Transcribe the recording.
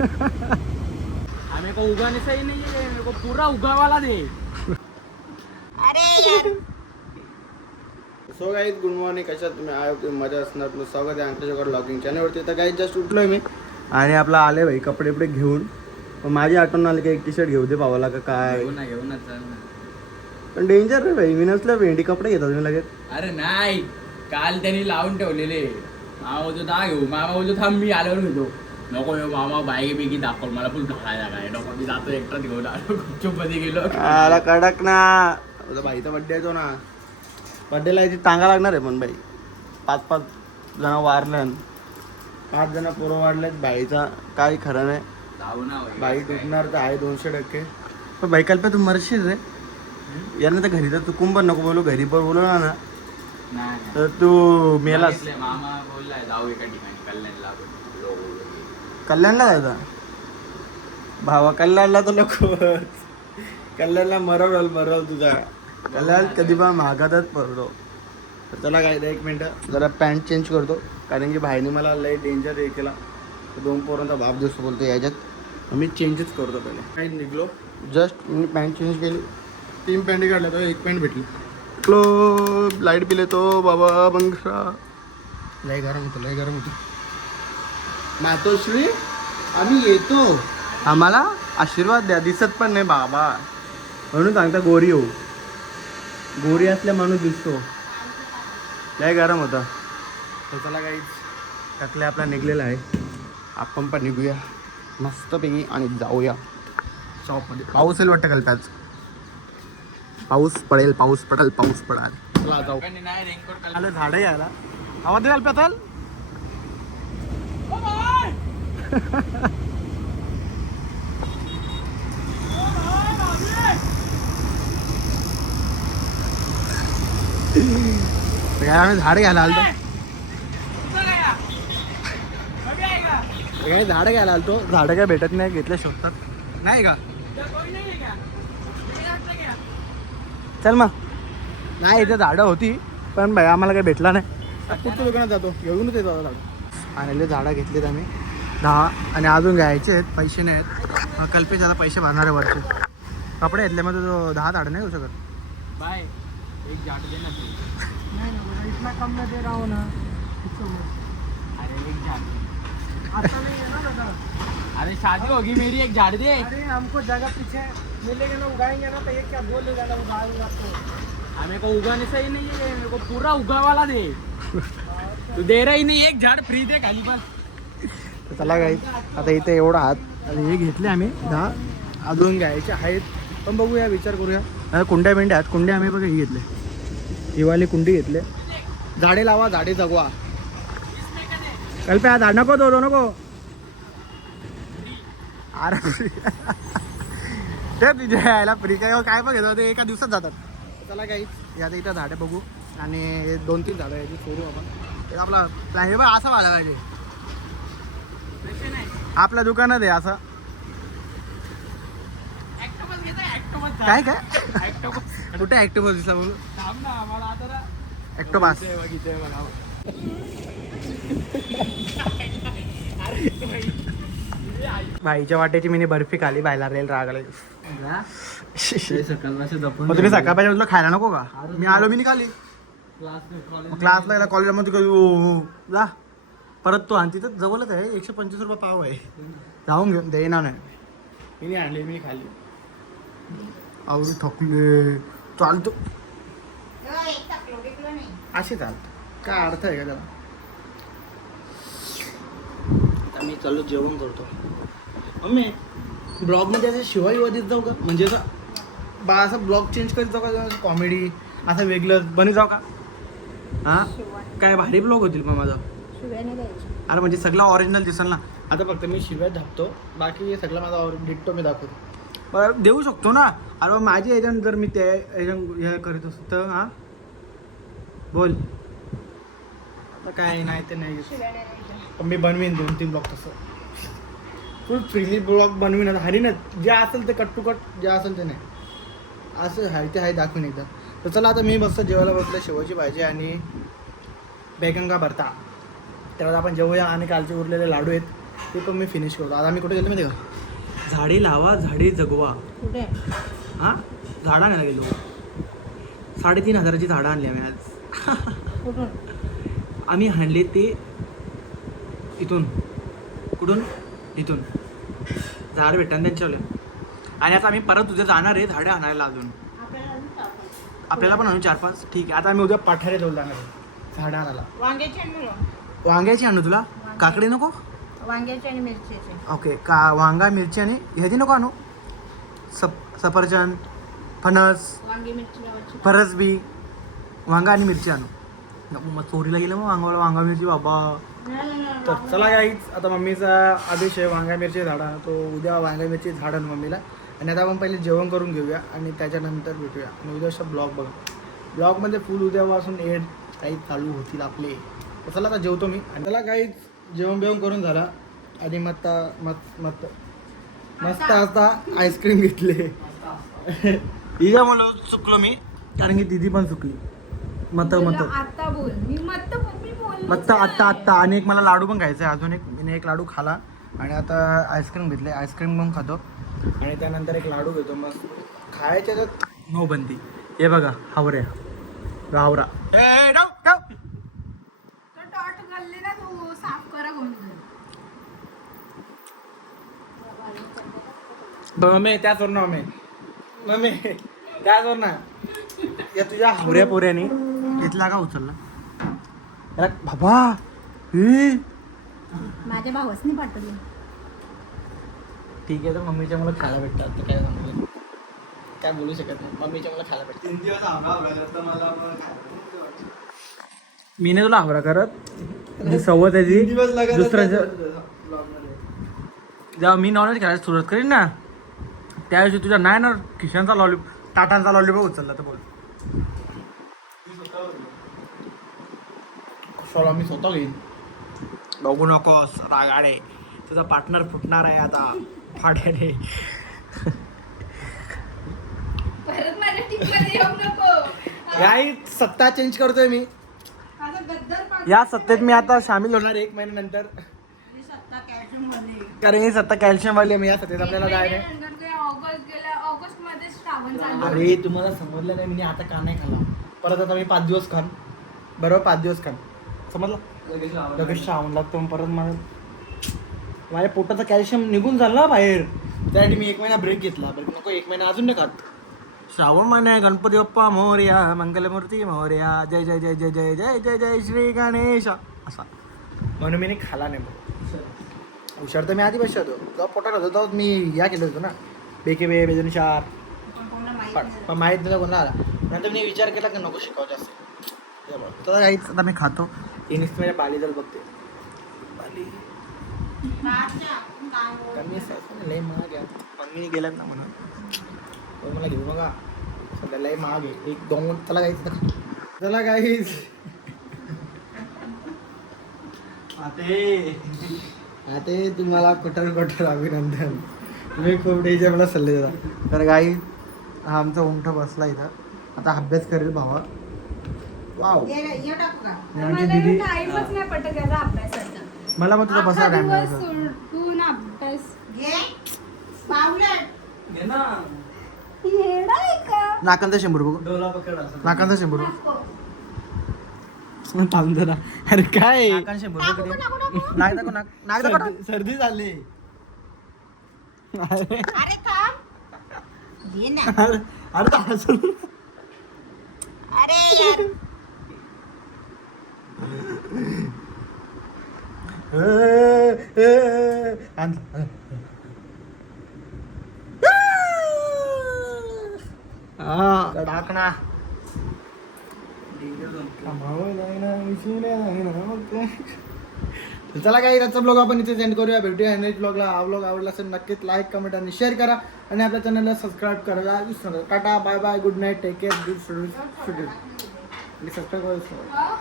हमें को उगाने सही नहीं है, मेरे को पूरा उगा वाला दे. So guys good morning. कशात तुम्ही आय होते मजा असणार. तुला स्वागत आहे आमच्याकडे ब्लॉगिंग चॅनलवरती. तर गाईज जस्ट उठलोय मी आणि आपला आले भाई कपडे बिपडे घेऊन. पण माझी आठवण आली की एक टी शर्ट घेऊ दे भावाला का काय. घेऊ ना चल ना. पण डेंजर रे भाई, मी नसलं भेंडी कपडे घेतो तुम्ही लगेच. अरे नाही, काल त्यांनी लावून ठेवलेले. मामा बोलतो दा घेऊ, मामा बोलतो थांब मी आल्यावर घेतो. नको मामा बाईक बिगी दाखव मला, फुल घालायला काय नको. मी जातो एकटाच घेऊन आलो. गुपचूप मध्ये गेलो. आला कडक ना. भाईचा बड्डे येतो ना, बड्डेला याची टांगा लागणार आहे. पण बाई 5-5 जण वारले, 5 जण पोरं वाढलेत. बाईचा काही खरं नाही. जाऊ ना बाई तुटणार तर आहे 200%. पण बाई कल्प्या तू मरशील रे. यांना तर घरी तर चुकून पण नको बोलू. घरी पण बोलू ना नाही. तर तू मेलास. मामा बोललाय जाऊ एका ठिकाणी कल्याणला. कल्याणला जायचा भावा. कल्याणला तर नको. कल्याणला मरवल तुझा. कल्याण कधी पण महागातच पडतो. तर चला काय 1 मिनटं जरा पॅन्ट चेंज करतो, कारण की भाईने मला लय डेंजर हे केला. 2 पोरांचा बाप दिवस बोलतो याच्यात. मी चेंजच करतो पहिले. काही निघलो जस्ट मी पॅन्ट चेंज केली. 3 पॅन्टी काढल्या तर 1 पॅन्ट भेटली. लो लाईट बिल येतो बाबा. बंगरा लय गरम होतं. मातोश्री आम्ही येतो, आम्हाला आशीर्वाद द्या. दिसत पण नाही बाबा म्हणून सांगता गोरी हो. गोरी असल्या माणूस दिसतो. लय गरम होता. तर चला काहीच टाकले आपला निघलेला आहे. आपण पण निघूया मस्तपैकी आणि जाऊया शॉपमध्ये. पाऊस येईल वाटतं कल्प्याच. पाऊस पडेल. चला जाऊ. आलं झाडं यायला. आवाज द्याल पेताल. आम्ही झाड घ्यायला आलतो. झाड घ्यायला आलतो. झाडं काय भेटत नाही, घेतल्या शोधतात नाही का. चल मग. नाही इथे झाडं होती पण भाई आम्हाला काही भेटला नाही. पुढच्या दुकानात जातो, घेऊनच येतो झाडं. आणले झाडं घेतलेत आम्ही 10 आणि अजून घ्यायचे आहेत. पैसे नाही आहेत. कल्पेश आता पैसे भरणार आहे वरचे. कपडे घेतले मग तो 10 झाडं नाही होऊ शकत. बाय एक झाड दे ना तू. नहीं इतना कम में दे रहा हूँ ना. अरे एक झाड़. आता नहीं है ना दादा. अरे शादी होगी मेरी, एक झाड़ दे. अरे हमको जगह पीछे मिलेगा ना, उगाएंगे ना तो ये क्या बोलेगा ना उगाऊंगा तो. हमें को उगाने सही नहीं है, मेरे को पूरा उगा वाला दे. तू दे रही नहीं, एक झाड़ फ्री दे खाली बस. चला काही आता इथे एवढा हात आणि हे घेतले आम्ही 10. अजून घ्यायचे आहेत पण बघूया, विचार करूया. आता कुंड्या बिंड्या आहेत. कुंड्या आम्ही बघा ही घेतले, हिवाली कुंडी घेतले. झाडे लावा, झाडे जगवा. कल्प्या झाड नको तो नको. अरे ते तुझ्या यायला फ्री काय बघ घेतो ते एका दिवसात जातात. चला काही आता इथं झाडे बघू आणि 2-3 झाडं याची सोडू आपण. ते आपला प्लॅन हे बघ असं व्हायला पाहिजे. आपल्या दुकानात आहे असं. काय कुठे ऍक्टोबस दिसला बोलू. ऍक्टोबास भाईच्या वाट्याची मी बर्फी खाली बायला रेल रागले. मग तुम्ही सकाळपासून तुला खायला नको का. मी आलो मी खाली क्लासला गेला कॉलेजमध्ये जा परत तो. आणि तिथं जवळच आहे 125 रुपये पाव आहे. जाऊन घेऊन दे ना. नाही मी आणले, मी खाली. आवडी थकले. चालतो असे चालतं. काय अर्थ आहे का त्याला. आता मी चालू जेवण करतो. मम्मी ब्लॉगमध्ये असं शिवाय देत जाऊ का, म्हणजे असं असं ब्लॉग चेंज करीत जाऊ का, कॉमेडी असं वेगळं बनत जाऊ का. हां काय भारी ब्लॉग होतील मग माझा. अरे म्हणजे सगळं ओरिजिनल दिसेल ना. आता फक्त मी शिव्या धापतो, बाकी सगळं माझा डिक्टो मी दाखवतो. बरं देऊ शकतो ना. अरे माझी एजंट जर मी ते एजंट हे करीत असतो तर. हां बोल. आता काय नाही ते नाही पण मी बनवीन 2-3 ब्लॉग तसं फुल फ्रीली ब्लॉग बनवीन. आता हरी ना जे असेल ते कट टू कट, जे असेल ते नाही असं आहे ते आहे दाखवून एकदा. तर चला आता मी मस्त जेवायला बसलं. शेवची भाजी आणि बैगन का भरता. त्याला आपण जेवूया. आणि कालचे उरलेले लाडू आहेत ते पण मी फिनिश करतो. आता आम्ही कुठे गेलो माहिती का, झाडे लावा झाडे जगवा. कुठे हां झाडं आणायला गेलो. 3,500ची झाडं आणली आम्ही आज. कुठून आम्ही आणले ते इथून. कुठून? इथून झाड भेटतात त्यांच्यावले. आणि आता आम्ही परत उद्या जाणार आहे झाडं आणायला अजून. आपल्याला पण आणू 4-5. ठीक आहे. आता आम्ही उद्या पाठारे जवळ जाणार आहे झाडं आणायला. वांग्याची आणि मुलं वांग्याची आणू तुला? काकडी नको? वांग्याची आणि मिरचीची. ओके. वांगा मिरची आणि ह्याची नको आणू? सफरचंद, फणस, वांगी मिरची लावायची. फरसबी, वांगा आणि मिरची आणू. नको मग चोरीला गेलं मग वांगा मिरची बाबा. तर चला गाईच, आता मम्मीचा आदेश आहे वांगा मिरची झाडा. तो उद्या वांगा मिरची झाड आणू मम्मीला. आणि आता आपण पहिले जेवण करून घेऊया आणि त्याच्यानंतर भेटूया. आणि उद्या असा ब्लॉग बघा. ब्लॉगमध्ये फुल उद्यापासून एड काही चालू होतील आपले. तर चला आता जेवतो मी. आणि त्याला काहीच जेवण बिवण करून झाला. आणि मस्त आता आईस्क्रीम घेतले. हिच्यामुळे चुकलो मी, कारण की दिदी पण चुकली. आता बोल मी मत्त आत्ता आणि एक मला लाडू पण खायचा आहे. अजून मी एक लाडू खाला आणि आता आईस्क्रीम घेतले. आईस्क्रीम पण खातो आणि त्यानंतर एक लाडू घेतो. मग खायच्या तर नो बंदी. हे बघा हावऱ्या हावरा. साफ करा मम्मी त्याचवर ना मम्मी त्याचवर ना या तुझ्या हावऱ्या पोऱ्याने घेतला का उचलला बाबा. हे माझ्या भावासनी पाठवली. ठीक आहे. तर मम्मीच्या मला खायला भेटतात. तर काय सांगू, काय बोलू शकत नाही. मम्मीच्या मला खायला भेटतात. 3 दिवस मी नाही तुला हावरा करत. सवय त्याची दुसऱ्याच्या जेव्हा मी नॉनव्हेज खायला सुरुवात करीन ना त्यावेळी तुझ्या नाही ना किशनचा टाटांचा लॉलीपॉप उचलला तर बोल. सोळा मी स्वतः घेईन. बघू नकोस रागाडे. तुझा पार्टनर फुटणार आहे आता फाड्याने. परत माझ्या टीममध्ये येऊ नको. याही सत्ता चेंज करतोय मी. माझा गद्दार पाठवला. या सत्तेत मी आता सामील होणार 1 महिन्यानंतर. ही सत्ता कॅल्शियमवाली. कारण ही सत्ता कॅल्शियम वाली आहे. मी या सत्तेत आपल्याला काय नाही. ऑगस्ट मध्ये श्रावण चालू. अरे तुम्हाला समजलं नाही मी आता का नाही खाल्ला. परत आता मी 5 दिवस खान. बरोबर 5 दिवस खान. समजलं? लगेच श्रावण लागतो. परत मला माझ्या पोटाचं कॅल्शियम निघून झालं बाहेर. त्यासाठी मी 1 महिना ब्रेक घेतला. बरं नको 1 महिना अजून नाही खात. श्रावण महिना आहे. गणपती बाप्पा मोरया, मंगलमूर्ती मोरया, जय जय जय जय जय जय जय जय श्री गणेश असा. म्हणून मी खाला नाही. मग हुशार तर मी आधी बसतो. जेव्हा पोटात होतो तेव्हा मी या केलं होतं ना बेके बेजनशार. पण माहीत नाही कोणाला आला. नंतर मी विचार केला की नको शिकावं जास्त. तर काहीच आता मी खातो. इनिस्ट माझ्या बालीदल बघते. बाली कमी असं लय महाग आहे. मम्मीने गेल्यात ना म्हणून मला घेऊ बघा. सध्या लय महाग आहे. 1-2 चला काहीच चला काहीच आता तुम्हाला कटर अभिनंदन. तुम्ही खूप डेचे मला सल्ले देता. तर काही हा आमचा उंट बसला इथं. आता अभ्यास करेल भावा. वाव. मला दीदी टाइमच नाही पटत याचा अभ्यासाचा. मला मग तुझा बसा टाइम सोडून अभ्यास येडा आहे का? नाकांचा 100 बघू. नाकांचा 100 थांबतो ना. अरे काय नाकांचा 100 नाक दाखव. नाक दाखव. सर्दी झाली. अरे थांब घे ना. अरे अरे यार टाकणा. चला काही आजचा ब्लॉग आपण इथे सेंड करूया. भेटूया नेक्स्ट ब्लॉगला. हा ब्लॉग आवडला असेल नक्कीच लाईक कमेंट आणि शेअर करा. आणि आपल्या चॅनलला सबस्क्राईब करायला विसरू नका. Tata bye bye good night take care good studio आणि सबस्क्राईब करा.